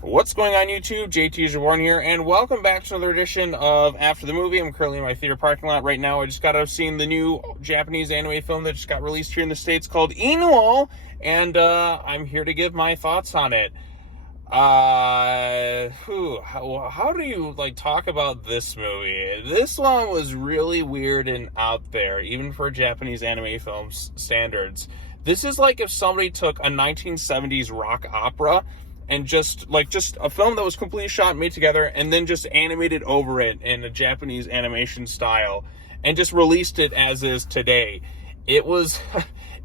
What's going on, YouTube? JT Jaborn here, and welcome back to another edition of After the Movie. I'm currently in my theater parking lot right now. I just got out of seeing the new Japanese anime film that just got released here in the States called Inu-Oh, and I'm here to give my thoughts on it. How do you talk about this movie? This one was really weird and out there, even for Japanese anime films standards. This is like if somebody took a 1970s rock opera and just a film that was completely shot and made together and then just animated over it in a Japanese animation style and just released it as is today. It was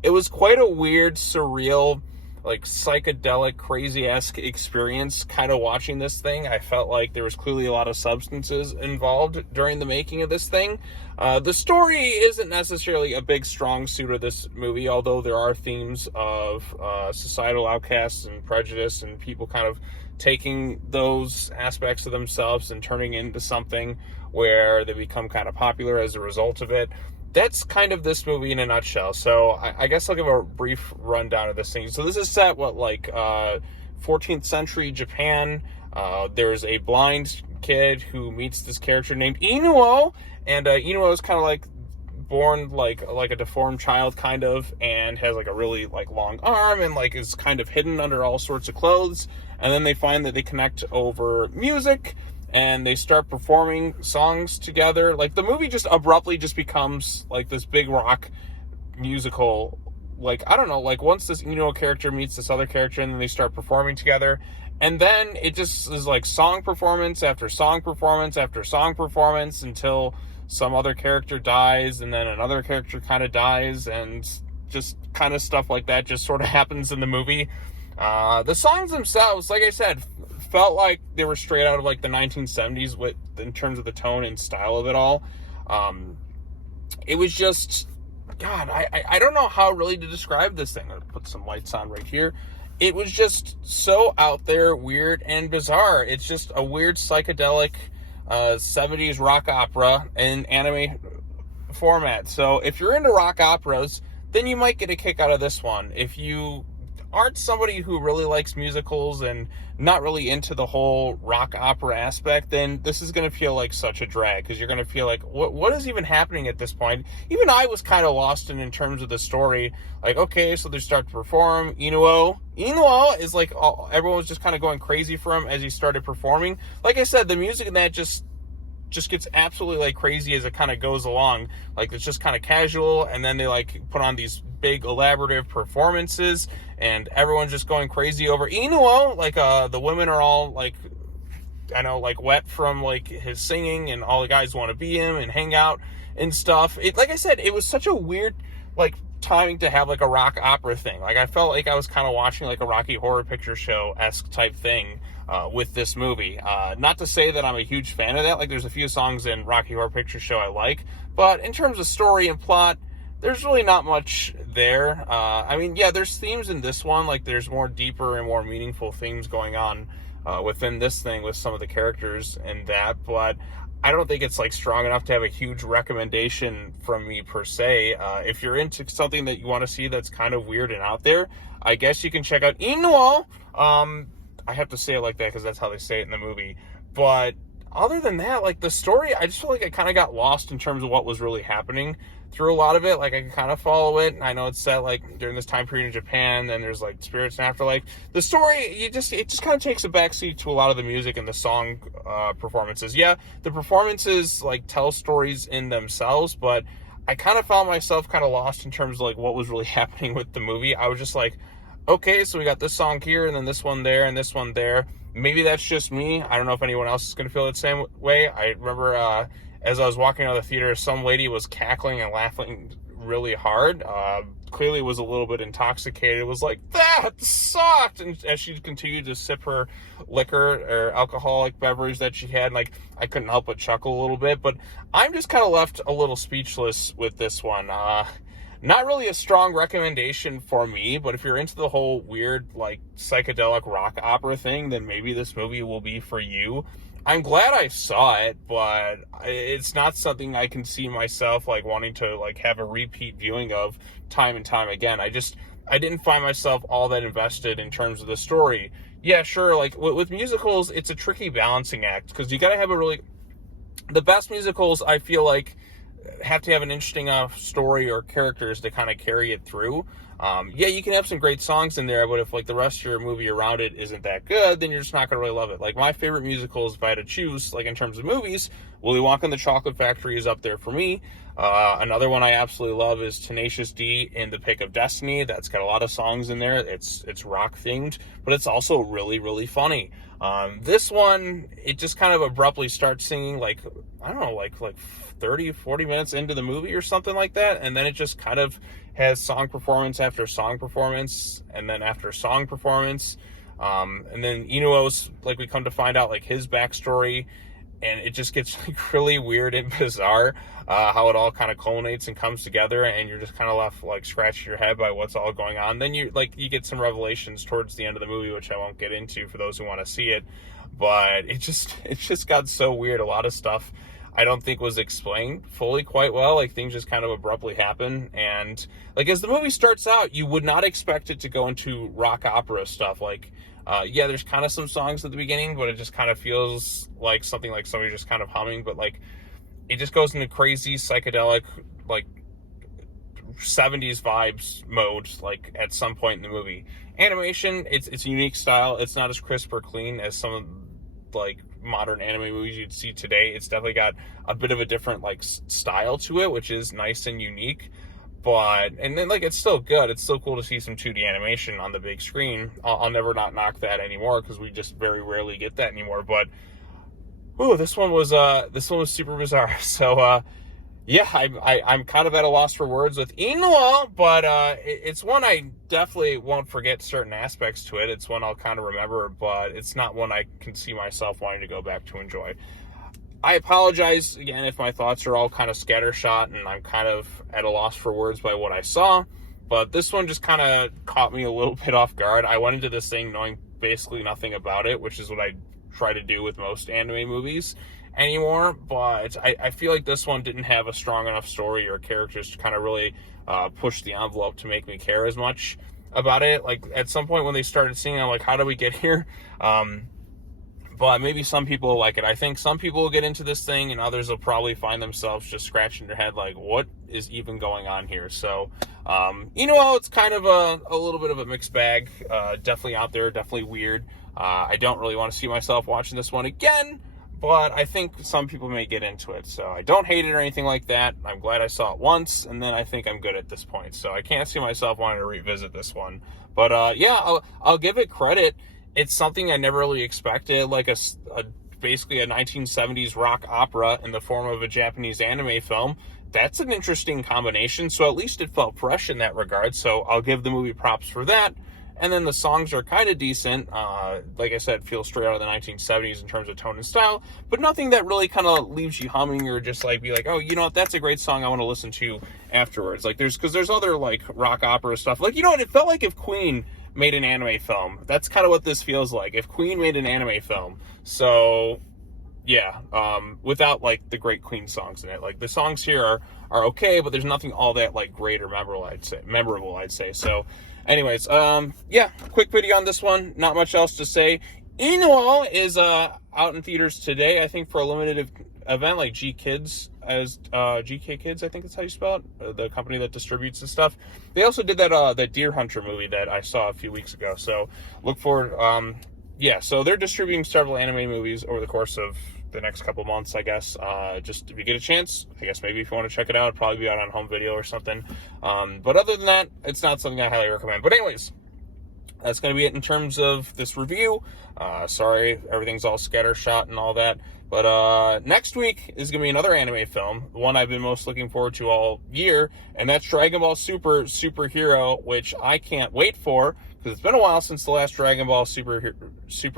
it was quite a weird, surreal, psychedelic, crazy-esque experience kind of watching this thing. I felt like there was clearly a lot of substances involved during the making of this thing. The story isn't necessarily a big strong suit of this movie, although there are themes of societal outcasts and prejudice and people kind of taking those aspects of themselves and turning into something where they become kind of popular as a result of it. That's kind of this movie in a nutshell. So I guess I'll give a brief rundown of this thing. So this is set, 14th century Japan. There's a blind kid who meets this character named Inu-Oh, and Inu-Oh is kind of born like a deformed child kind of, and has a really long arm and is kind of hidden under all sorts of clothes. And then they find that they connect over music, and they start performing songs together. The movie just abruptly just becomes this big rock musical. I don't know, once this character meets this other character, and then they start performing together. And then it just is song performance after song performance after song performance until some other character dies, and then another character kind of dies, and just kind of stuff like that just sort of happens in the movie. The songs themselves, like I said, felt like they were straight out of the 1970s in terms of the tone and style of it all. It was just, God, I don't know how really to describe this thing. I'm gonna put some lights on right here. It was just so out there, weird, and bizarre. It's just a weird psychedelic 70s rock opera in anime format. So if you're into rock operas, then you might get a kick out of this one. If you aren't somebody who really likes musicals and not really into the whole rock opera aspect, then this is going to feel like such a drag, because you're going to feel like, what is even happening at this point? Even I was kind of lost in terms of the story. Okay, so they start to perform. Inu-Oh is everyone was just kind of going crazy for him as he started performing. Like I said, the music in that just gets absolutely crazy as it kind of goes along. It's just kind of casual, and then they put on these big elaborative performances, and everyone's just going crazy over Inu-Oh. The women are all wet from his singing, and all the guys want to be him and hang out and stuff. Like I said, it was such a weird timing to have a rock opera thing. I felt like I was kind of watching a Rocky Horror Picture Show-esque type thing with this movie. Not to say that I'm a huge fan of that. There's a few songs in Rocky Horror Picture Show I like, but in terms of story and plot, there's really not much there. There's themes in this one. There's more deeper and more meaningful themes going on within this thing with some of the characters and that, but I don't think it's strong enough to have a huge recommendation from me per se. If you're into something that you want to see that's kind of weird and out there, I guess you can check out Inu-Oh. I have to say it like that because that's how they say it in the movie. But other than that, the story, I just feel like I kind of got lost in terms of what was really happening through a lot of it. I can kind of follow it. I know it's set during this time period in Japan, and there's spirits and afterlife. The story, it just kind of takes a backseat to a lot of the music and the song performances. Yeah, the performances tell stories in themselves, but I kind of found myself kind of lost in terms of what was really happening with the movie. I was just okay, so we got this song here, and then this one there, and this one there. Maybe that's just me. I don't know if anyone else is going to feel the same way. I remember as I was walking out of the theater, some lady was cackling and laughing really hard. Clearly was a little bit intoxicated. It was that sucked! And as she continued to sip her liquor or alcoholic beverage that she had, I couldn't help but chuckle a little bit. But I'm just kind of left a little speechless with this one. Not really a strong recommendation for me, but if you're into the whole weird, psychedelic rock opera thing, then maybe this movie will be for you. I'm glad I saw it, but it's not something I can see myself wanting to have a repeat viewing of time and time again. I didn't find myself all that invested in terms of the story. Yeah, sure, like with musicals, it's a tricky balancing act because you got to have the best musicals, I feel like, have to have an interesting enough story or characters to kind of carry it through. Yeah, you can have some great songs in there, but if like the rest of your movie around it isn't that good, then you're just not gonna really love it. Like my favorite musicals, if I had to choose, like in terms of movies, Willy Wonka and the Chocolate Factory is up there for me. Another one I absolutely love is Tenacious D in The Pick of Destiny. That's got a lot of songs in there. It's rock themed, but it's also really, really funny. This one, it just kind of abruptly starts singing like, I don't know, like 30, 40 minutes into the movie or something like that. And then it just kind of has song performance after song performance, and then after song performance. And then Inu-Oh's, like we come to find out, like his backstory, and it just gets like really weird and bizarre, how it all kind of culminates and comes together, and you're just kind of left like scratching your head by what's all going on. Then you get some revelations towards the end of the movie, which I won't get into for those who want to see it, but it just got so weird. A lot of stuff I don't think was explained fully quite well. Like things just kind of abruptly happen, and like as the movie starts out, you would not expect it to go into rock opera stuff. Like yeah, there's kind of some songs at the beginning, but it just kind of feels like something like somebody just kind of humming, but like it just goes into crazy psychedelic, like 70s vibes mode, like at some point in the movie. Animation, it's a unique style. It's not as crisp or clean as some of like modern anime movies you'd see today. It's definitely got a bit of a different like style to it, which is nice and unique. But, and then like it's still good. It's still cool to see some 2D animation on the big screen. I'll never not knock that anymore because we just very rarely get that anymore. But ooh, this one was super bizarre. So yeah, I'm kind of at a loss for words with Inu-Oh, but it's one I definitely won't forget certain aspects to it. It's one I'll kind of remember, but it's not one I can see myself wanting to go back to enjoy. I apologize again if my thoughts are all kind of scattershot and I'm kind of at a loss for words by what I saw, but this one just kind of caught me a little bit off guard. I went into this thing knowing basically nothing about it, which is what I try to do with most anime movies anymore, but I feel like this one didn't have a strong enough story or characters to kind of really push the envelope to make me care as much about it. Like at some point when they started singing, I'm like, how do we get here? But maybe some people like it. I think some people will get into this thing and others will probably find themselves just scratching their head like, what is even going on here? So, it's kind of a little bit of a mixed bag. Definitely out there, definitely weird. I don't really want to see myself watching this one again, but I think some people may get into it. So I don't hate it or anything like that. I'm glad I saw it once, and then I think I'm good at this point. So I can't see myself wanting to revisit this one. But yeah, I'll give it credit. It's something I never really expected, like basically a 1970s rock opera in the form of a Japanese anime film. That's an interesting combination, so at least it felt fresh in that regard, so I'll give the movie props for that. And then the songs are kind of decent. Like I said, feels straight out of the 1970s in terms of tone and style, but nothing that really kind of leaves you humming or just like be like, oh, you know what, that's a great song I want to listen to afterwards. Like there's other like rock opera stuff. Like, you know what, it felt like if Queen made an anime film. That's kind of what this feels like. If Queen made an anime film. So yeah, without like the great Queen songs in it. Like the songs here are okay, but there's nothing all that like great or memorable, I'd say. So anyways, yeah, quick video on this one. Not much else to say. Inu-Oh is out in theaters today, I think, for a limited event, like GK Kids, I think that's how you spell it, the company that distributes and stuff. They also did that Deer Hunter movie that I saw a few weeks ago, so look forward. Yeah, so they're distributing several anime movies over the course of the next couple months, I guess. Just if you get a chance, I guess maybe if you want to check it out, it'll probably be out on home video or something. But other than that, it's not something I highly recommend. But anyways, that's going to be it in terms of this review. Sorry, everything's all scattershot and all that. But next week is going to be another anime film, the one I've been most looking forward to all year, and that's Dragon Ball Superhero, which I can't wait for, because it's been a while since the last Dragon Ball Super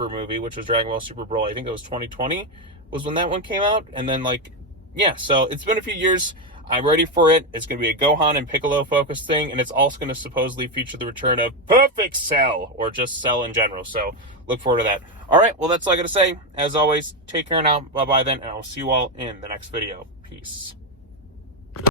movie, which was Dragon Ball Super Broly. I think it was 2020 was when that one came out. And then, like, yeah, so it's been a few years. I'm ready for it. It's going to be a Gohan and Piccolo focused thing, and it's also going to supposedly feature the return of Perfect Cell, or just Cell in general. So look forward to that. All right, well, that's all I got to say. As always, take care now. Bye-bye then, and I'll see you all in the next video. Peace.